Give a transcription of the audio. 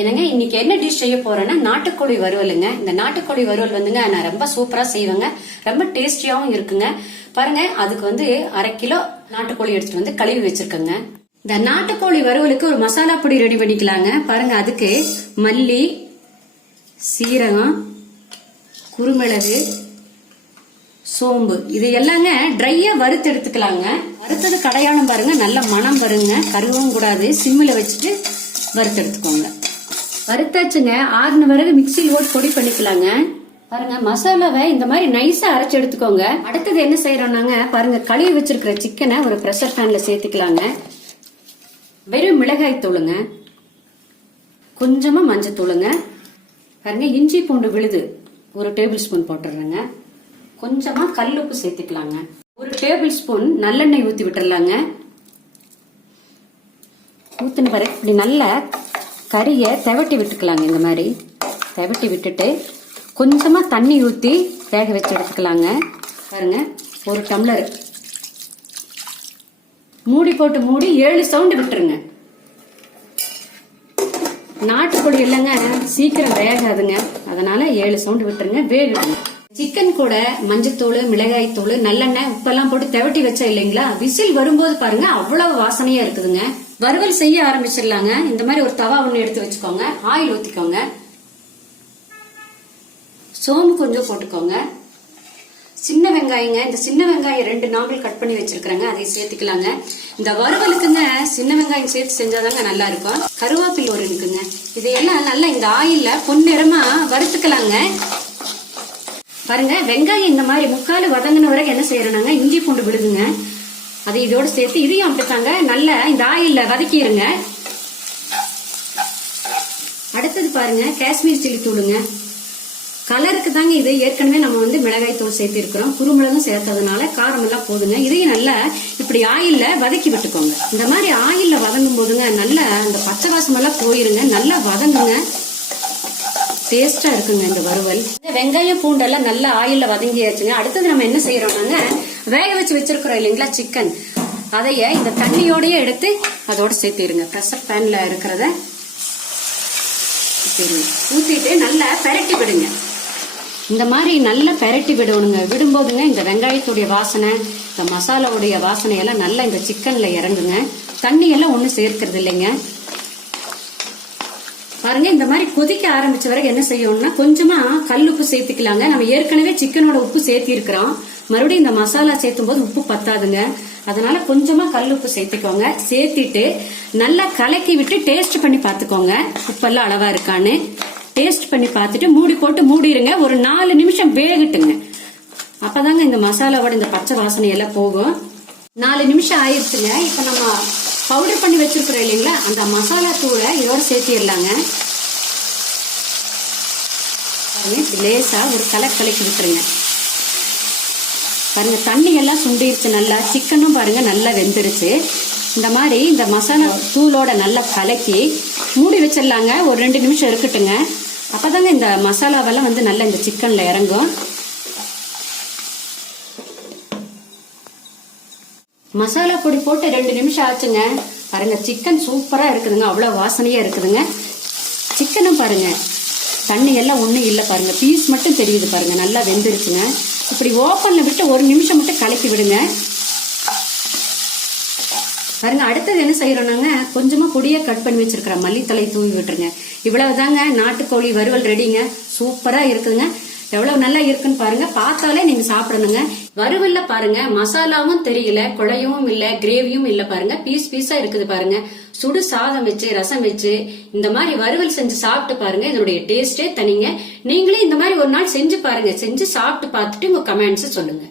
என்னங்க இன்னைக்கு என்ன டிஷ் செய்ய போறேன்னா நாட்டுக்கோழி வறுவலுங்க. இந்த நாட்டுக்கோழி வறுவல் வந்துங்க நான் ரொம்ப சூப்பரா செய்வேங்க. ரொம்ப டேஸ்டியாவும் இருக்குங்க. பாருங்க, அதுக்கு வந்து 1/2 கிலோ நாட்டுக்கோழி எடுத்துட்டு வந்து கழுவி வச்சிருக்கேங்க. இந்த நாட்டுக்கோழி வறுவலுக்கு ஒரு மசாலா பொடி ரெடி பண்ணிக்கலாங்க. பாருங்க, அதுக்கு மல்லி, சீரகம், குருமிளகு, சோம்பு இது எல்லாங்க ட்ரையா வறுத்து எடுத்துக்கலாங்க. வறுத்தது கடையாளம் பாருங்க, நல்ல மனம் வருங்க. கருவும் கூடாது, சிம்மில் வச்சுட்டு வறுத்து எடுத்துக்கோங்க. வறுத்தாச்சுங்க. 6 பிறகு மிக்சியில் போட்டு பொடி பண்ணிக்கலாங்க. பாருங்க, மசாலாவை இந்த மாதிரி நைஸா அரைச்சு எடுத்துக்கோங்க. அடுத்தது என்ன செய்யறோம்னாங்க, பாருங்க கழுவி வச்சிருக்கிற சிக்கனை ஒரு பிரஷர் பேன்ல சேர்த்துக்கலாங்க. வெறும் மிளகாய் தூளுங்க, கொஞ்சமா மஞ்சள் தூளுங்க. பாருங்க, இஞ்சி பூண்டு விழுது 1 டேபிள் ஸ்பூன் போட்டுடுறேங்க. கொஞ்சமா கல்லுப்பு சேர்த்துக்கலாங்க. 1 டேபிள் ஸ்பூன் நல்லெண்ணெய் ஊத்தி விட்டுறலாங்க. ஊத்தின பிறகு இப்படி நல்ல கறியை தவட்டி விட்டுக்கலாங்க. இந்த மாதிரி தவட்டி விட்டுட்டு கொஞ்சமா தண்ணி ஊத்தி வேக வச்சு எடுத்துக்கலாங்க. பாருங்க, 1 டம்ளர் மூடி போட்டு மூடி 7 சவுண்ட் விட்டுருங்க. நாட்டுக்கோழி இல்லைங்க, சீக்கிரம் வேகாதுங்க. அதனால 7 சவுண்ட் விட்டுருங்க, வேகுங்க. சிக்கன் கூட மஞ்சத்தூள், மிளகாய் தூள், நல்லெண்ணெய், உப்பெல்லாம் போட்டு தவட்டி வச்சா இல்லைங்களா, விசில் வரும்போது பாருங்க அவ்வளவு வாசனையா இருக்குதுங்க. வறுவல் செய்ய ஆரம்பிச்சிடலாங்க. இந்த மாதிரி ஒரு தவா ஒண்ணு எடுத்து வச்சுக்கோங்க. ஆயில் ஊத்திக்கோங்க. சோம்பு கொஞ்சம் போட்டுக்கோங்க. சின்ன வெங்காயங்க, இந்த சின்ன வெங்காயம் 2 நாங்கள் கட் பண்ணி வச்சிருக்கிறேங்க, அதை சேர்த்துக்கலாங்க. இந்த வறுவலுக்குங்க சின்ன வெங்காயம் சேர்த்து செஞ்சாதாங்க நல்லா இருக்கும். கருவேப்பிலை 1 இருக்குங்க. இதையெல்லாம் நல்லா இந்த ஆயில்ல பொன்னிறமா வறுத்துக்கலாங்க. பாருங்க, வெங்காயம் இந்த மாதிரி முக்கால் வதங்கின வரைக்கும் என்ன செய்யறோம்னாங்க, இஞ்சி பூண்டு விடுதுங்க, அதை இதோட சேர்த்து இதையும் அப்படித்தாங்க நல்லா இந்த ஆயில்ல வதக்கிடுங்க. அடுத்தது பாருங்க, காஷ்மீர் சில்லி தூளுங்க. கலருக்கு தாங்க இது. ஏற்கனவே நம்ம வந்து மிளகாய் தூள் சேர்த்து இருக்கிறோம், குருமிளகும் சேர்த்ததுனால காரம் எல்லாம் போதுங்க. இதையும் நல்லா இப்படி ஆயில்ல வதக்கி விட்டுக்கோங்க. இந்த மாதிரி ஆயில்ல வதங்கும் போதுங்க நல்லா இந்த பச்சை வாசம் எல்லாம் போயிருங்க. நல்லா வதங்குங்க, டேஸ்டா இருக்குங்க இந்த வறுவல். வெங்காயம் பூண்டெல்லாம் நல்லா ஆயில்ல வதங்கியாச்சுங்க. அடுத்தது நம்ம என்ன செய்யறோம்னாங்க, வேக வச்சு வச்சிருக்கிறோம் இல்லைங்களா சிக்கன், அதைய இந்த தண்ணியோடய எடுத்து அதோட சேர்த்திருங்க. ப்ரெஷர் பேன்ல இருக்கிறத ஊத்திட்டு நல்லா பெரட்டி விடுங்க. இந்த மாதிரி நல்லா பெரட்டி விடணுங்க. விடும்போதுங்க இந்த வெங்காயத்துடைய வாசனை, இந்த மசாலாவுடைய வாசனை எல்லாம் நல்லா இந்த சிக்கன்ல இறங்குங்க. தண்ணி எல்லாம் ஒண்ணும் சேர்க்கறது இல்லைங்க. பாருங்க, இந்த மாதிரி கொதிக்க ஆரம்பிச்ச வரைக்கும் என்ன செய்யணும்னா கொஞ்சமா கல்லுப்பு சேர்த்துக்கலாங்க. நம்ம ஏற்கனவே சிக்கனோட உப்பு சேர்த்தி இருக்கிறோம். மறுபடியும் இந்த மசாலா சேர்த்தும் போது உப்பு பத்தாதுங்க. அதனால கொஞ்சமா கல்லுப்பு சேர்த்துக்கோங்க. சேர்த்திட்டு நல்லா கலக்கி விட்டு டேஸ்ட் பண்ணி பாத்துக்கோங்க, உப்பெல்லாம் அளவா இருக்கான்னு. டேஸ்ட் பண்ணி பார்த்துட்டு மூடி போட்டு மூடிடுங்க. ஒரு 4 நிமிஷம் வேகட்டுங்க. அப்பதாங்க இந்த மசாலாவோட இந்த பச்சை வாசனை எல்லாம் போகும். 4 நிமிஷம் ஆயிடுச்சுங்க. இப்ப நம்ம பவுடர் பண்ணி வச்சிருக்கிறோம் இல்லைங்களா, அந்த மசாலா தூளை இதோட சேர்த்திடலாங்க. லேசா ஒரு கலக்கி விட்டுருங்க. பாருங்க, தண்ணி எல்லாம் சுண்டிருச்சு நல்லா. சிக்கனும் பாருங்க நல்லா வெந்துருச்சு. இந்த மாதிரி இந்த மசாலா தூளோட நல்லா கலக்கி மூடி வச்சிடலாங்க. ஒரு 2 நிமிஷம் இருக்கட்டுங்க. அப்பதாங்க இந்த மசாலாவெல்லாம் வந்து நல்லா இந்த சிக்கன்ல இறங்கும். மசாலா பொடி போட்டு 2 நிமிஷம் ஆச்சுங்க. பாருங்க, சிக்கன் சூப்பரா இருக்குதுங்க, அவ்வளவு வாசனையா இருக்குதுங்க. சிக்கனும் பாருங்க தண்ணி எல்லாம் ஒண்ணும் இல்லை. பாருங்க, பீஸ் மட்டும் தெரியுது. பாருங்க, நல்லா வெந்துருச்சுங்க. இப்படி ஓப்பன்ல விட்டு 1 நிமிஷம் மட்டும் கலக்கி விடுங்க. பாருங்க, அடுத்தது என்ன செய்யறோம்னாங்க, கொஞ்சமா பொடியா கட் பண்ணி வச்சிருக்கிற மல்லித்தலை தூவி விட்டுருங்க. இவ்வளவுதாங்க நாட்டுக்கோழி வறுவல் ரெடிங்க. சூப்பரா இருக்குதுங்க. எவ்வளவு நல்லா இருக்குன்னு பாருங்க, பார்த்தாலே நீங்க சாப்பிடணுங்க. வறுவல்ல பாருங்க மசாலாவும் தெரியல, குழையவும் இல்ல, கிரேவியும் இல்ல. பாருங்க, பீஸ் பீஸா இருக்குது. பாருங்க, சுடு சாதம் வச்சு ரசம் வச்சு இந்த மாதிரி வறுவல் செஞ்சு சாப்பிட்டு பாருங்க. இதனுடைய டேஸ்டே தனிங்க. நீங்களே இந்த மாதிரி ஒரு நாள் செஞ்சு பாருங்க. செஞ்சு சாப்பிட்டு பார்த்துட்டு உங்க கமெண்ட்ஸ் சொல்லுங்க.